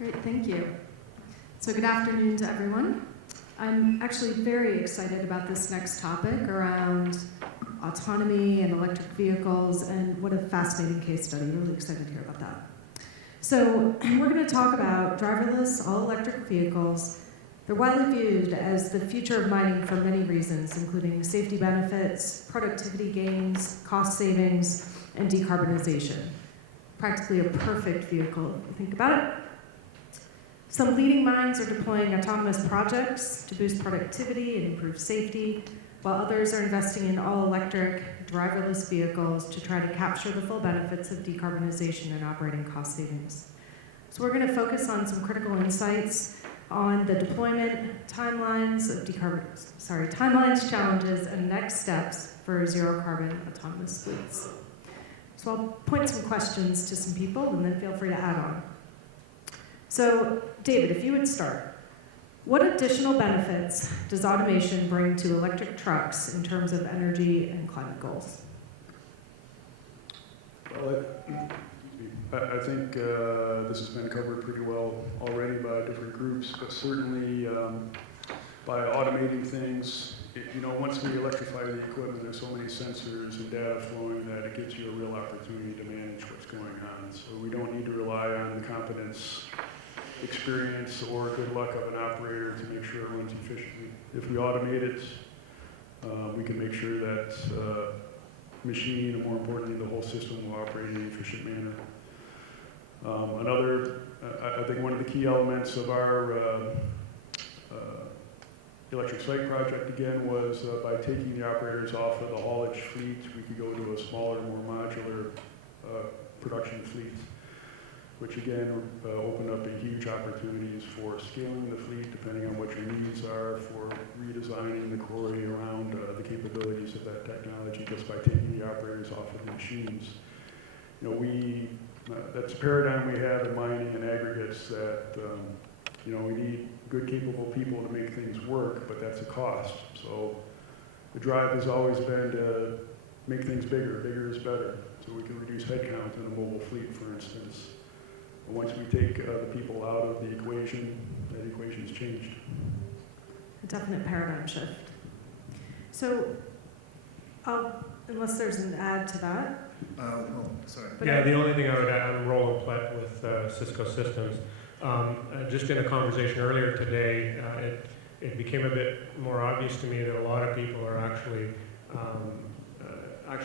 Great, thank you. So good afternoon to everyone. I'm actually very excited about this next topic around autonomy and electric vehicles, and what a fascinating case study. Really excited to hear about that. So we're going to talk about driverless, all-electric vehicles. They're widely viewed as the future of mining for many reasons, including safety benefits, productivity gains, cost savings, and decarbonization. Practically a perfect vehicle, if you think about it. Some leading mines are deploying autonomous projects to boost productivity and improve safety, while others are investing in all-electric, driverless vehicles to try to capture the full benefits of decarbonization and operating cost savings. So we're going to focus on some critical insights on the deployment timelines, challenges, and next steps for zero-carbon autonomous fleets. So I'll point some questions to some people, and then feel free to add on. So, David, if you would start. What additional benefits does automation bring to electric trucks in terms of energy and climate goals? Well, I think this has been covered pretty well already by different groups, but certainly by automating things, once we electrify the equipment, there's so many sensors and data flowing that it gives you a real opportunity to manage what's going on. So we don't need to rely on the competence, experience, or good luck of an operator to make sure it runs efficiently. If we automate it, we can make sure that machine, and more importantly, the whole system will operate in an efficient manner. I think one of the key elements of our electric site project, again, was by taking the operators off of the haulage fleet, we could go to a smaller, more modular production fleet, which again opened up huge opportunities for scaling the fleet depending on what your needs are, for redesigning the quarry around the capabilities of that technology just by taking the operators off of the machines. That's a paradigm we have in mining and aggregates that we need good, capable people to make things work, but that's a cost. So the drive has always been to make things bigger. Bigger is better. So we can reduce headcount in a mobile fleet, for instance. Once we take the people out of the equation, that equation's changed. A definite paradigm shift. So, unless there's an add to that. Sorry. Yeah, the only thing I would add, I'm Roland Plett with Cisco Systems. Just in a conversation earlier today, it became a bit more obvious to me that a lot of people are actually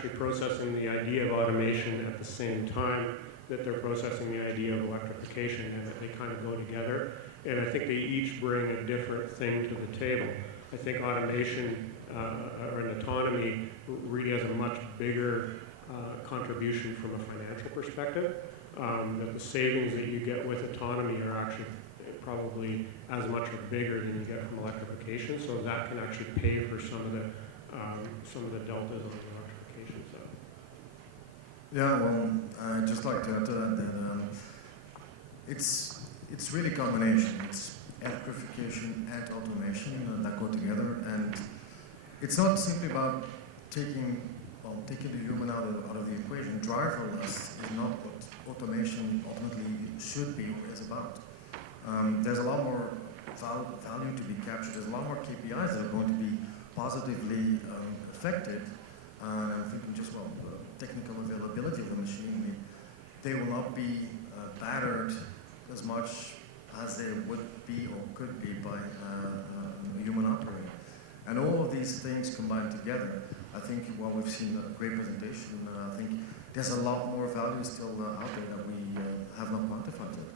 processing the idea of automation at the same time that they're processing the idea of electrification, and that they kind of go together. And I think they each bring a different thing to the table. I think automation or an autonomy really has a much bigger contribution from a financial perspective. That the savings that you get with autonomy are actually probably as much or bigger than you get from electrification. So that can actually pay for some of the deltas on the electrification side. Yeah, well, I'd just like to add to that it's really a combination. It's electrification and automation that go together, and it's not simply about taking the human out of the equation. Driverless is not what automation ultimately should be or is about. There's a lot more value to be captured. There's a lot more KPIs that are going to be positively affected. I'm thinking just technical availability of the machinery. They will not be battered as much as they would be or could be by a human operator. And all of these things combined together, I think while we've seen a great presentation, I think there's a lot more value still out there that we have not quantified yet.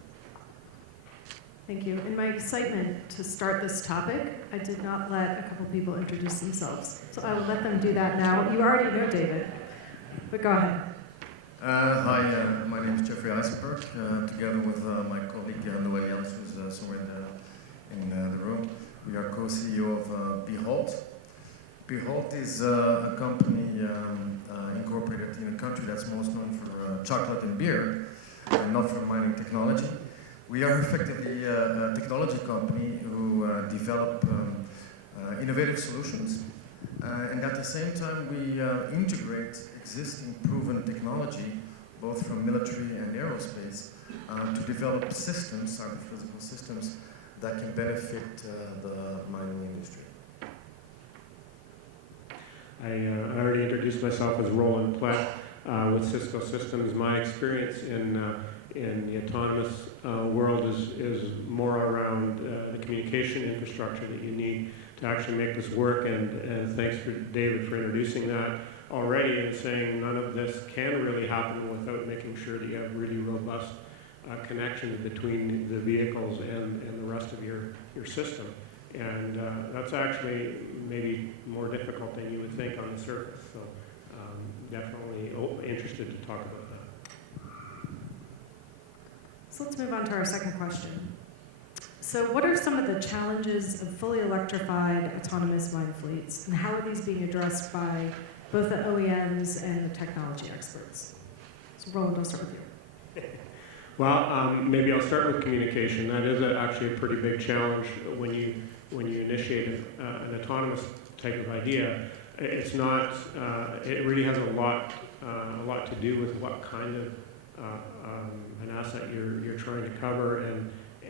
Thank you. In my excitement to start this topic, I did not let a couple people introduce themselves. So I will let them do that now. You already know David, but go ahead. Hi, my name is Jeffrey Eisenberg, together with my colleague Noel Jans, who's somewhere in the room. We are co-CEO of Behold. Behold is a company incorporated in a country that's most known for chocolate and beer, not for mining technology. We are effectively a technology company who develop innovative solutions, and at the same time we integrate existing proven technology both from military and aerospace, to develop systems, cyber-physical systems, that can benefit the mining industry. I already introduced myself as Roland Plett with Cisco Systems. My experience in the autonomous world is more around the communication infrastructure that you need to actually make this work. And thanks for David for introducing that already and saying none of this can really happen without making sure that you have really robust connections between the vehicles and the rest of your system. And that's actually maybe more difficult than you would think on the surface. So definitely interested to talk about that. So let's move on to our second question. So what are some of the challenges of fully electrified autonomous mine fleets, and how are these being addressed by both the OEMs and the technology experts? So Roland, I'll start with you. Well, maybe I'll start with communication. That is actually a pretty big challenge when you initiate an autonomous type of idea. It's not. It really has a lot to do with what kind of an asset you're trying to cover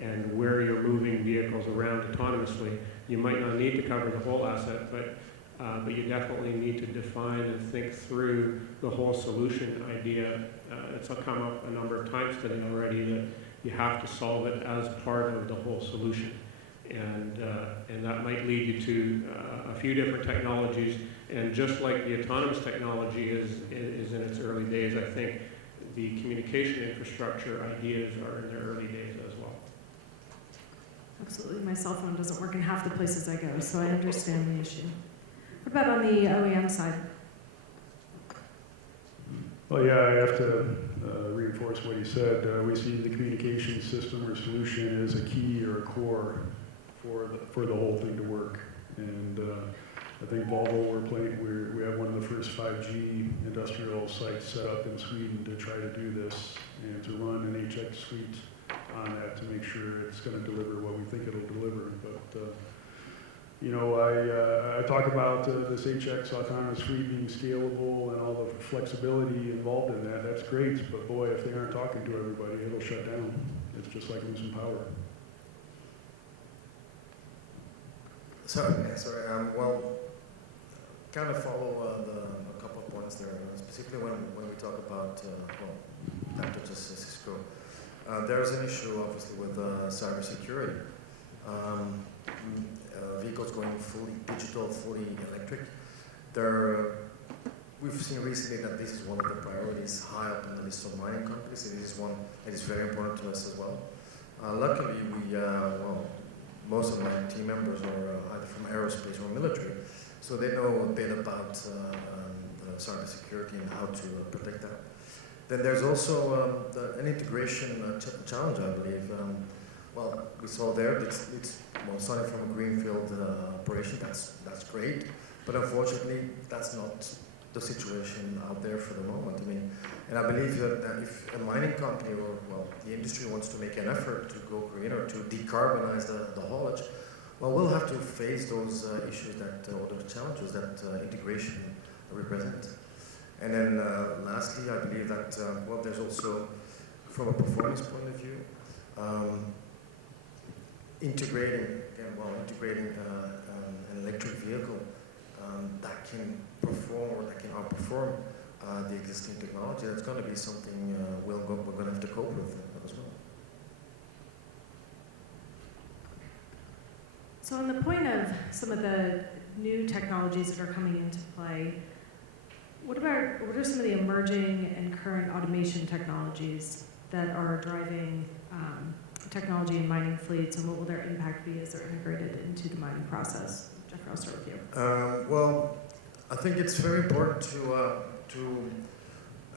and where you're moving vehicles around autonomously. You might not need to cover the whole asset, but you definitely need to define and think through the whole solution idea. It's come up a number of times today already that you have to solve it as part of the whole solution. And that might lead you to a few different technologies. And just like the autonomous technology is in its early days, I think the communication infrastructure ideas are in their early days as well. Absolutely. My cell phone doesn't work in half the places I go, so I understand the issue. What about on the OEM side? Well, yeah, I have to reinforce what he said. We see the communication system or solution as a key or a core for the whole thing to work. And I think Volvo, we have one of the first 5G industrial sites set up in Sweden to try to do this and to run an HX suite on that to make sure it's going to deliver what we think it'll deliver. But you know, I talk about this HX autonomous suite being scalable and all the flexibility involved in that. That's great, but boy, if they aren't talking to everybody, it'll shut down. It's just like losing power. Sorry. Well, kind of follow a couple of points there, specifically when we talk about, not just Cisco. There's an issue, obviously, with cybersecurity. Vehicles going fully digital, fully electric. We've seen recently that this is one of the priorities high up on the list of mining companies. It is one that is very important to us as well. Luckily, most of my team members are either from aerospace or military, so they know a bit about the cybersecurity and how to protect that. Then there's also an integration challenge, I believe. We saw there, it's starting from a greenfield operation, that's great, but unfortunately, that's not the situation out there for the moment. I mean, and I believe that if a mining company or, the industry wants to make an effort to go green or to decarbonize the haulage, we'll have to face those issues or those challenges that integration represent. And then lastly, I believe that, there's also, from a performance point of view, integrating an electric vehicle that can perform or that can outperform the existing technology, that's going to be something we're going to have to cope with as well. So on the point of some of the new technologies that are coming into play, what are some of the emerging and current automation technologies that are driving technology in mining fleets, and what will their impact be as they're integrated into the mining process? Jeffrey, I'll start with you. I think it's very important to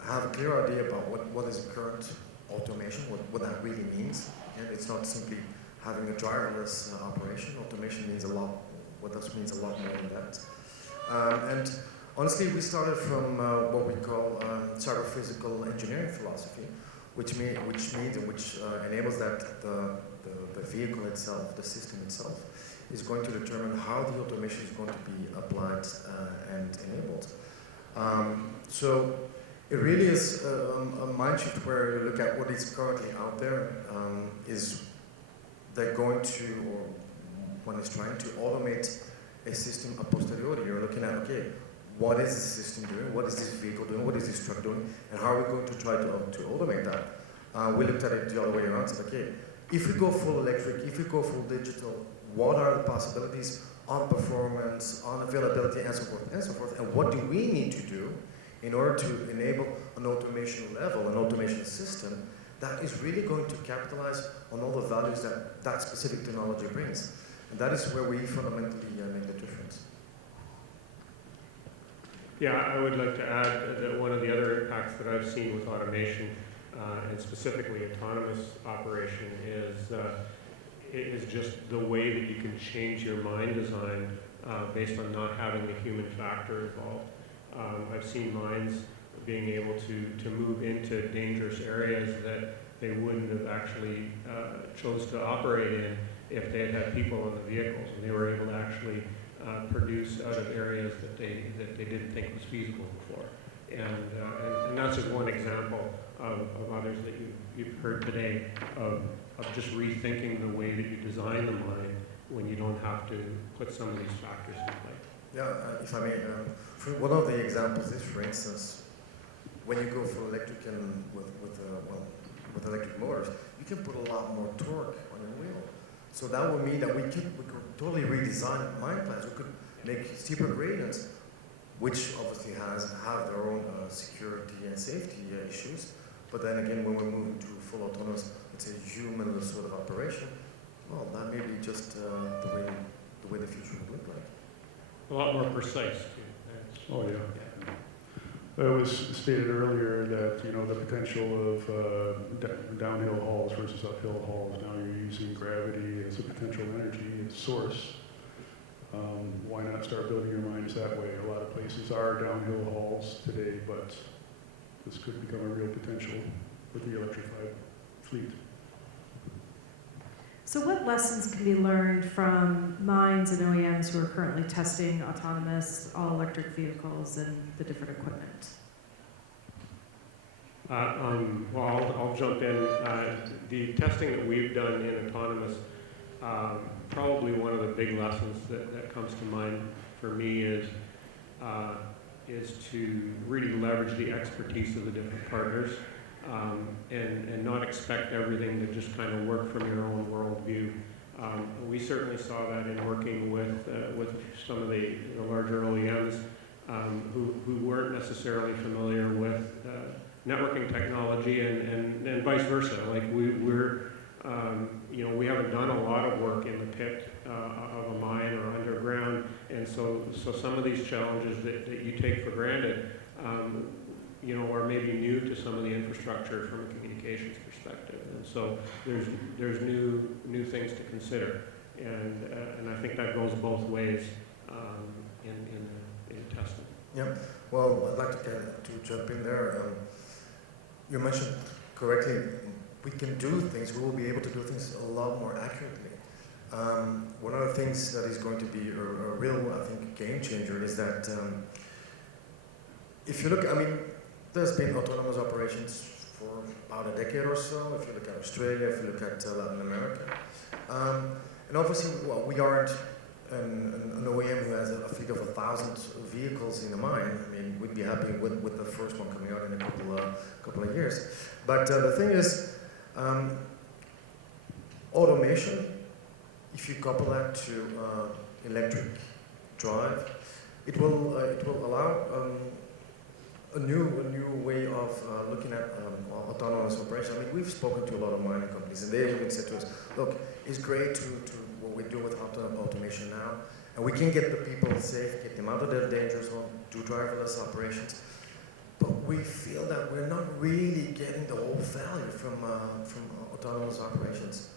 have a clear idea about what is current automation, what that really means. And it's not simply having a driverless operation. Automation means a lot. What else means a lot more than that? And honestly, we started from what we call cyber-physical engineering philosophy, which enables that the vehicle itself, the system itself, is going to determine how the automation is going to be applied and enabled. So It really is a mind shift where you look at what is currently out there. Is they're going to, or one is trying to automate a system a posteriori. You're looking at, okay, what is this system doing? What is this vehicle doing? What is this truck doing? And how are we going to try to automate that? We looked at it the other way around. Said, okay, if we go full electric, if we go full digital, what are the possibilities on performance, on availability, and so forth, and so forth? And what do we need to do in order to enable an automation level, an automation system that is really going to capitalize on all the values that that specific technology brings? And that is where we fundamentally make the difference. Yeah, I would like to add that one of the other impacts that I've seen with automation, and specifically autonomous operation, is just the way that you can change your mine design based on not having the human factor involved. I've seen mines being able to move into dangerous areas that they wouldn't have actually chose to operate in if they had had people on the vehicles, and they were able to actually produce out of areas that they didn't think was feasible before. And that's just one example of others that you've heard today of just rethinking the way that you design the mine when you don't have to put some of these factors in play. Yeah, if I may, one of the examples is, for instance, when you go for electric and with electric motors, you can put a lot more torque on your wheel. So that would mean that we could totally redesign mine plans. We could make steeper gradients, which obviously have their own security and safety issues. But then again, when we're moving to full autonomous, let's say human sort of operation, well, that may be just the way the future would look like. A lot more precise, too. Oh, yeah. It was stated earlier that, you know, the potential of downhill hauls versus uphill hauls. Now you're using gravity as a potential energy source. Why not start building your mines that way? A lot of places are downhill hauls today, but this could become a real potential with the electrified fleet. So what lessons can be learned from mines and OEMs who are currently testing autonomous, all-electric vehicles and the different equipment? Well, I'll jump in. The testing that we've done in autonomous, probably one of the big lessons that comes to mind for me is to really leverage the expertise of the different partners. And not expect everything to just kind of work from your own worldview. We certainly saw that in working with some of the larger OEMs who weren't necessarily familiar with networking technology and vice versa. Like we're you know, we haven't done a lot of work in the pit of a mine or underground, and so some of these challenges that you take for granted. You know, are maybe new to some of the infrastructure from a communications perspective, and so there's new things to consider, and I think that goes both ways in testing. Yeah, well, I'd like to jump in there. You mentioned correctly, we can do things. We will be able to do things a lot more accurately. One of the things that is going to be a real, I think, game changer is that if you look, I mean. There's been autonomous operations for about a decade or so, if you look at Australia, if you look at Latin America. And obviously, well, we aren't an OEM who has a fleet of 1,000 vehicles in a mine. I mean, we'd be happy with the first one coming out in a couple of years. But the thing is, automation, if you couple that to electric drive, it will allow a new way of looking at autonomous operation. I mean, we've spoken to a lot of mining companies, and they even said to us, look, it's great to what we do with automation now, and we can get the people safe, get them out of their danger zone, do driverless operations, but we feel that we're not really getting the whole value from autonomous operations.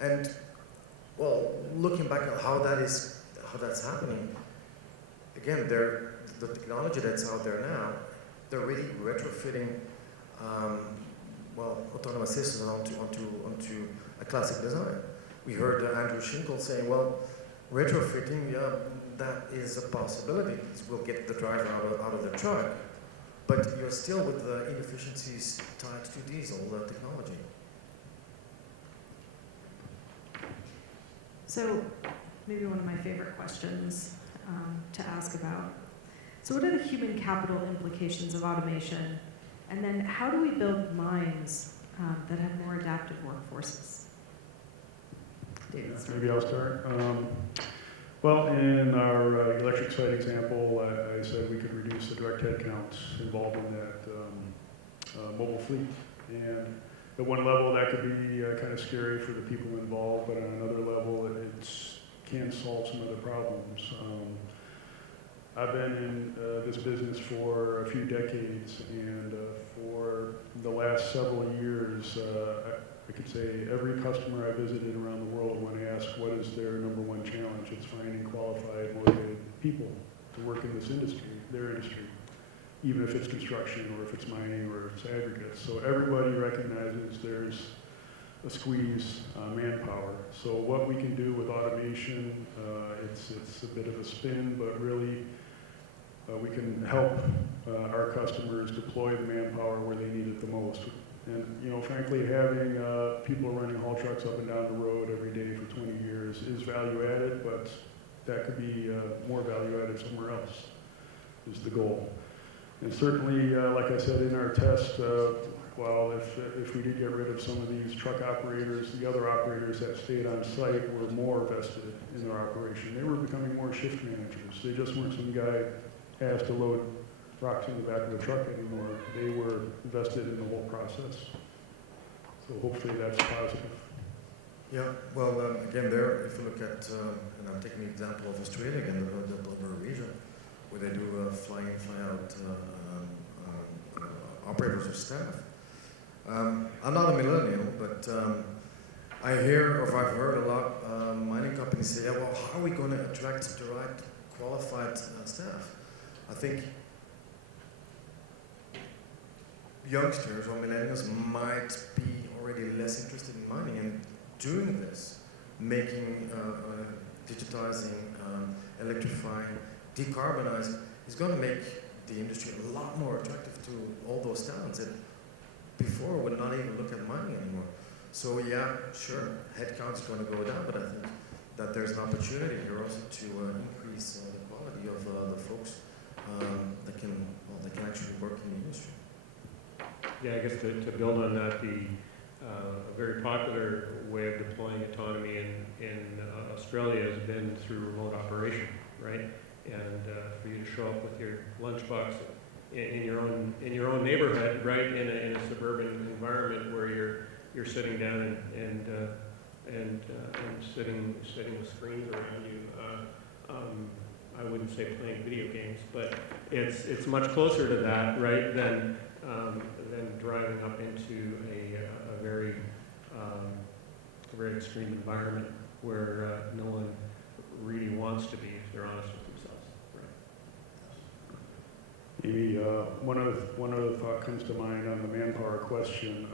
And, well, looking back at how that's happening, again, the technology that's out there now, they're really retrofitting autonomous systems onto a classic design. We heard Andrew Schinkel saying, well, retrofitting, yeah, that is a possibility. We'll get the driver out of the truck. but you're still with the inefficiencies tied to diesel technology. So maybe one of my favorite questions to ask about. So what are the human capital implications of automation? And then how do we build mines that have more adaptive workforces? David, start. Maybe I'll start. Well, in our electric site example, I said we could reduce the direct headcount involved in that mobile fleet. And at one level, that could be kind of scary for the people involved, but on another level, it can solve some other problems. I've been in this business for a few decades, and for the last several years, I could say every customer I visited around the world, when I asked what is their number one challenge, it's finding qualified, motivated people to work in this industry, their industry, even if it's construction or if it's mining or if it's aggregates. So everybody recognizes there's a squeeze on manpower. So what we can do with automation, it's a bit of a spin, but really we can help our customers deploy the manpower where they need it the most. And, you know, frankly, having people running haul trucks up and down the road every day for 20 years is value added, but that could be more value added somewhere else, is the goal. And certainly, like I said in our test, well, if we did get rid of some of these truck operators, the other operators that stayed on site were more vested in their operation. They were becoming more shift managers. They just weren't some guy asked to load rocks in the back of the truck anymore. They were invested in the whole process. So hopefully that's positive. Yeah, well, again, there, if you look at, and I'm taking the example of Australia again, the Pilbara region, where they do fly-in, fly-out operators or staff. I'm not a millennial, but I hear, or I've heard a lot, mining companies say, yeah, well, how are we going to attract the right qualified staff? I think youngsters or millennials might be already less interested in mining, and doing this, making, digitizing, electrifying, decarbonizing, is going to make the industry a lot more attractive to all those talents that before would not even look at mining anymore. So yeah, sure, headcount is going to go down, but I think that there's an opportunity here also to increase the quality of the folks that can actually work in the industry. Yeah, I guess to build on that, a very popular way of deploying autonomy in Australia has been through remote operation, right? And for you to show up with your lunchbox in your own neighborhood, right, in a suburban environment where you're sitting down and sitting with screens around you. I wouldn't say playing video games, but it's much closer to that, right, than driving up into a very extreme environment where no one really wants to be, if they're honest with themselves. Right. Maybe one other thought comes to mind on the manpower question.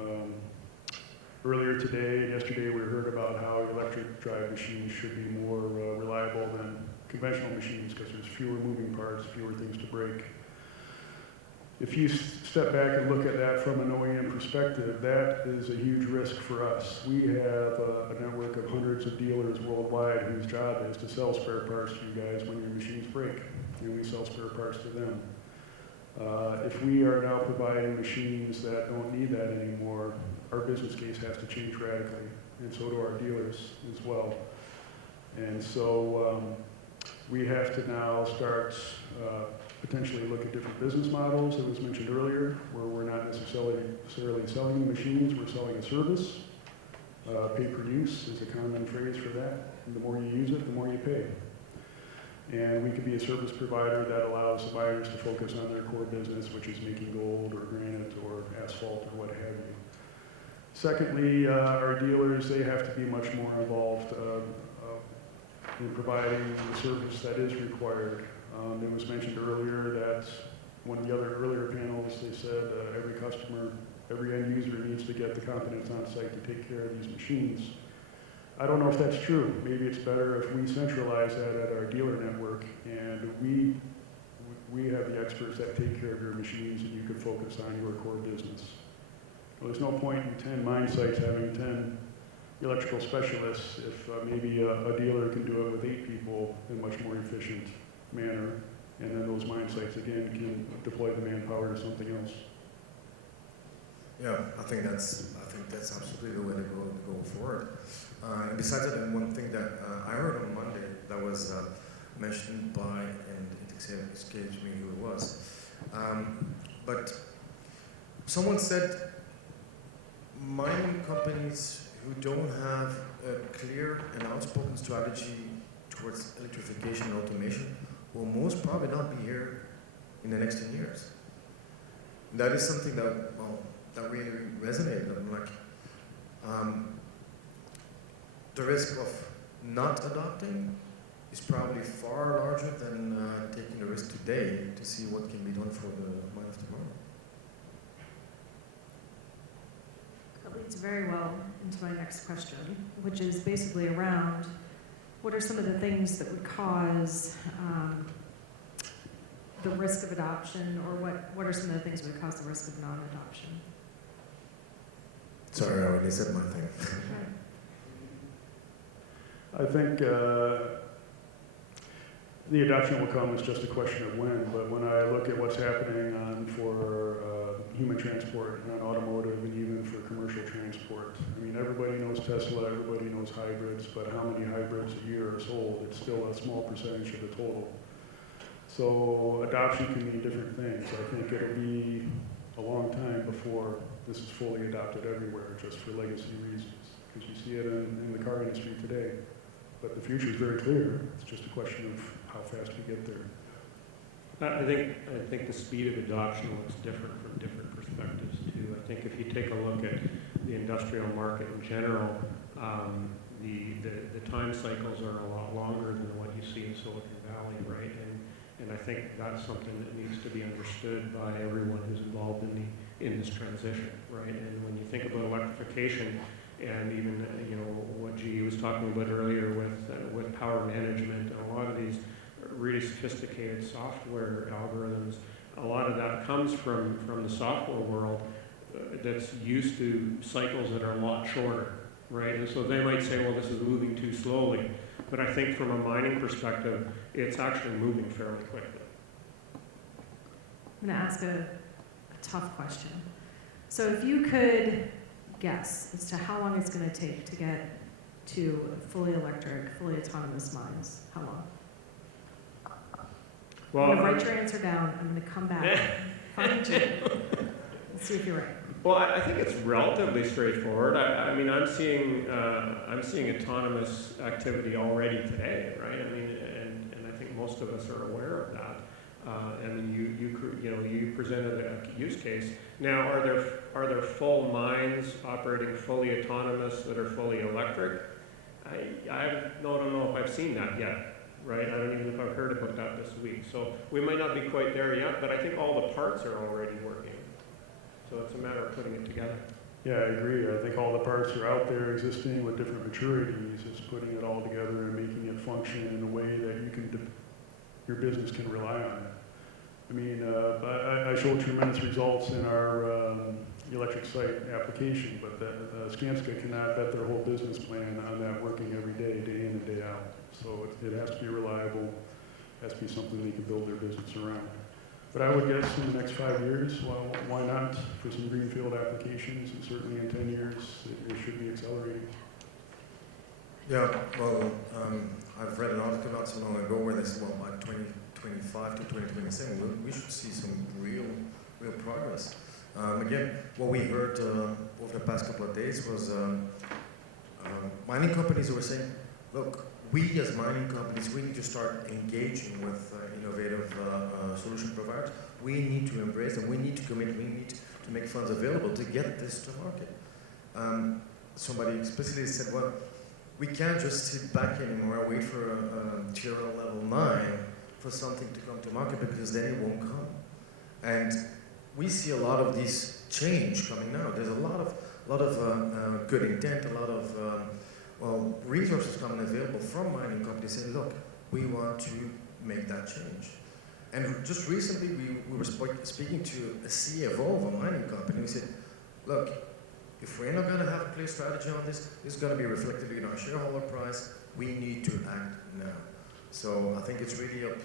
Earlier today and yesterday, we heard about how electric drive machines should be more reliable than conventional machines because there's fewer moving parts, fewer things to break. If you step back and look at that from an OEM perspective, that is a huge risk for us. We have a network of hundreds of dealers worldwide whose job is to sell spare parts to you guys when your machines break, and we sell spare parts to them. If we are now providing machines that don't need that anymore, our business case has to change radically, and so do our dealers as well. And so we have to now start potentially look at different business models, that was mentioned earlier, where we're not necessarily selling the machines, we're selling a service. Pay per use is a common phrase for that. And the more you use it, the more you pay. And we could be a service provider that allows the buyers to focus on their core business, which is making gold or granite or asphalt or what have you. Secondly, our dealers, they have to be much more involved in providing the service that is required. It was mentioned earlier that one of the other earlier panels, they said every customer, every end user needs to get the competence on site to take care of these machines. I don't know if that's true. Maybe it's better if we centralize that at our dealer network and we we have the experts that take care of your machines, and you can focus on your core business. Well, there's no point in 10 mine sites having 10 electrical specialists if maybe a dealer can do it with 8 people in a much more efficient manner, and then those mine sites again can deploy the manpower to something else. Yeah, I think that's absolutely the way to go forward. And besides that, and one thing that I heard on Monday that was mentioned by, and it escapes me who it was, but someone said mining companies who don't have a clear and outspoken strategy towards electrification and automation will most probably not be here in the next 10 years. That is something that, well, that really resonated. I'm like, the risk of not adopting is probably far larger than taking the risk today to see what can be done for the mine of tomorrow. That leads very well into my next question, which is basically around what are some of the things that would cause the risk of adoption, or what are some of the things that would cause the risk of non-adoption? Sorry, I already said my thing. I think the adoption will come. It's just a question of when. But when I look at what's happening for human transport and automotive and even for commercial transport, I mean, everybody knows Tesla, everybody knows hybrids, but how many hybrids a year are sold? It's still a small percentage of the total. So adoption can mean different things. I think it'll be a long time before this is fully adopted everywhere, just for legacy reasons, because you see it in the car industry today. But the future is very clear. It's just a question of how fast we get there. I think the speed of adoption looks different from different perspectives too. I think if you take a look at the industrial market in general, the time cycles are a lot longer than what you see in Silicon Valley, right? And I think that's something that needs to be understood by everyone who's involved in this transition, right? And when you think about electrification, and even what GE was talking about earlier with power management, and a lot of these really sophisticated software algorithms, a lot of that comes from the software world that's used to cycles that are a lot shorter, right? And so they might say, well, this is moving too slowly. But I think from a mining perspective, it's actually moving fairly quickly. I'm going to ask a tough question. So if you could guess as to how long it's going to take to get to fully electric, fully autonomous mines, how long? Well, I'm going to write your answer down. I'm going to come back, find you, and see if you're right. Well, I think it's relatively straightforward. I mean, I'm seeing autonomous activity already today, right? I mean, and I think most of us are aware of that. And you presented a use case. Now, are there full mines operating fully autonomous that are fully electric? I don't know if I've seen that yet, right? I don't even know if I've heard about that this week. So we might not be quite there yet, but I think all the parts are already working. So it's a matter of putting it together. Yeah, I agree. I think all the parts are out there existing with different maturities. It's putting it all together and making it function in a way that your business can rely on it. I mean, I showed tremendous results in our electric site application, but Skanska cannot bet their whole business plan on that working every day, day in and day out. So it has to be reliable. It has to be something they can build their business around. But I would guess in the next 5 years, well, why not for some greenfield applications, and certainly in 10 years, it should be accelerating. Yeah, well, I've read an article not so long ago where they said, well, by 2025 to 2027, we should see some real progress. Again, what we heard over the past couple of days was mining companies who were saying, look, we as mining companies, we need to start engaging with innovative solution providers. We need to embrace them. We need to commit. We need to make funds available to get this to market. Somebody explicitly said, well, we can't just sit back anymore and wait for a TRL level 9 for something to come to market, because then it won't come. And we see a lot of this change coming now. There's a lot of good intent, a lot of resources coming available from mining companies saying, look, we want to make that change. And just recently, we were speaking to a CFO of a mining company who said, look, if we're not going to have a clear strategy on this, it's going to be reflected in our shareholder price. We need to act now. So I think it's really up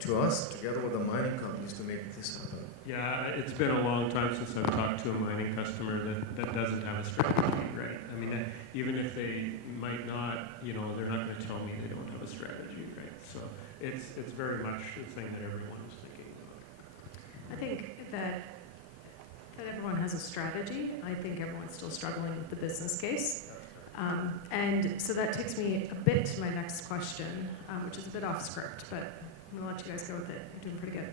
to us, together with the mining companies, to make this happen. Yeah, it's been a long time since I've talked to a mining customer that doesn't have a strategy, right? I mean, even if they might not, you know, they're not going to tell me they don't have a strategy, right? So it's very much a thing that everyone is thinking about. I think that everyone has a strategy. I think everyone's still struggling with the business case. And so that takes me a bit to my next question, which is a bit off script, but I'm going to let you guys go with it. You're doing pretty good.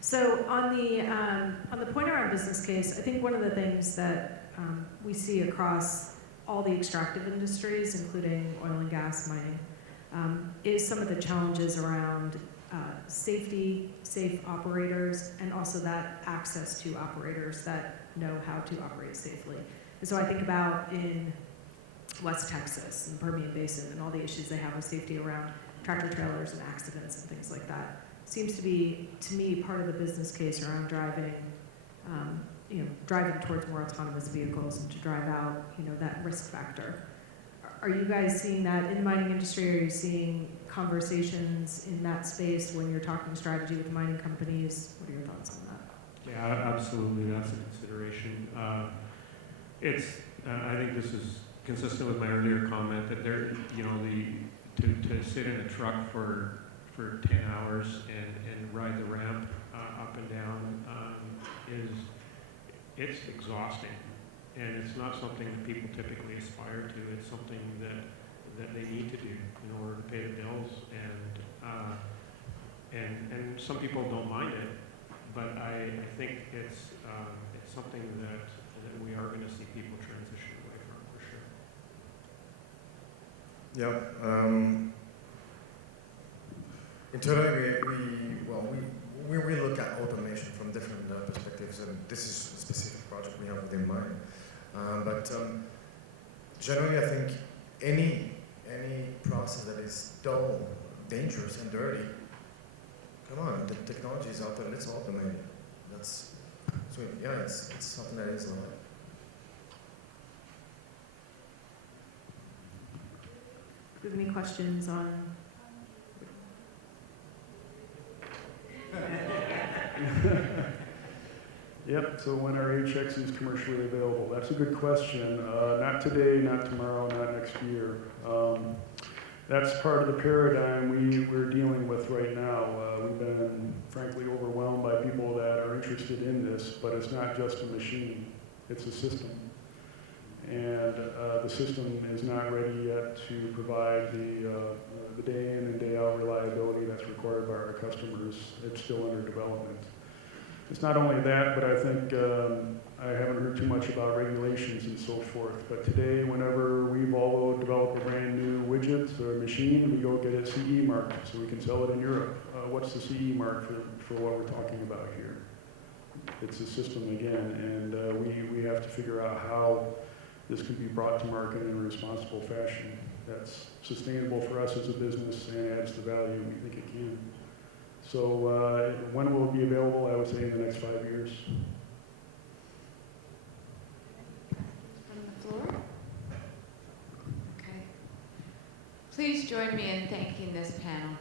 So on the point around business case, I think one of the things that we see across all the extractive industries, including oil and gas mining, is some of the challenges around safety, safe operators, and also that access to operators that know how to operate safely. And so I think about in West Texas and the Permian Basin and all the issues they have with safety around tractor trailers and accidents and things like that. Seems to be, to me, part of the business case around driving, driving towards more autonomous vehicles and to drive out, that risk factor. Are you guys seeing that in the mining industry? Are you seeing conversations in that space when you're talking strategy with mining companies? What are your thoughts on that? Yeah, absolutely. That's a consideration. I think this is consistent with my earlier comment that there, to sit in a truck for 10 hours and ride the ramp up and down it's exhausting, and it's not something that people typically aspire to. It's something that they need to do in order to pay the bills, and some people don't mind it, but I think it's something that we are going to see people transition away from for sure. Yeah. Internally, we look at automation from different perspectives, and this is a specific project we have within mind. But generally, I think any process that is dull, dangerous, and dirty, come on, the technology is out there. Let's automate it. It's something that is alive. Do you have any questions on? Yep, so when are HXs commercially available? That's a good question. Not today, not tomorrow, not next year. That's part of the paradigm we're dealing with right now. We've been, frankly, overwhelmed by people that are interested in this, but it's not just a machine, it's a system. And the system is not ready yet to provide the day in and day out reliability that's required by our customers. It's still under development. It's not only that, but I think I haven't heard too much about regulations and so forth. But today, whenever we Volvo develop a brand new widget or machine, we go get it CE marked so we can sell it in Europe. What's the CE mark for what we're talking about here? It's a system again, and we have to figure out how this can be brought to market in a responsible fashion that's sustainable for us as a business and adds the value we think it can. So when will it be available? I would say in the next 5 years. From the floor? Okay. Please join me in thanking this panel.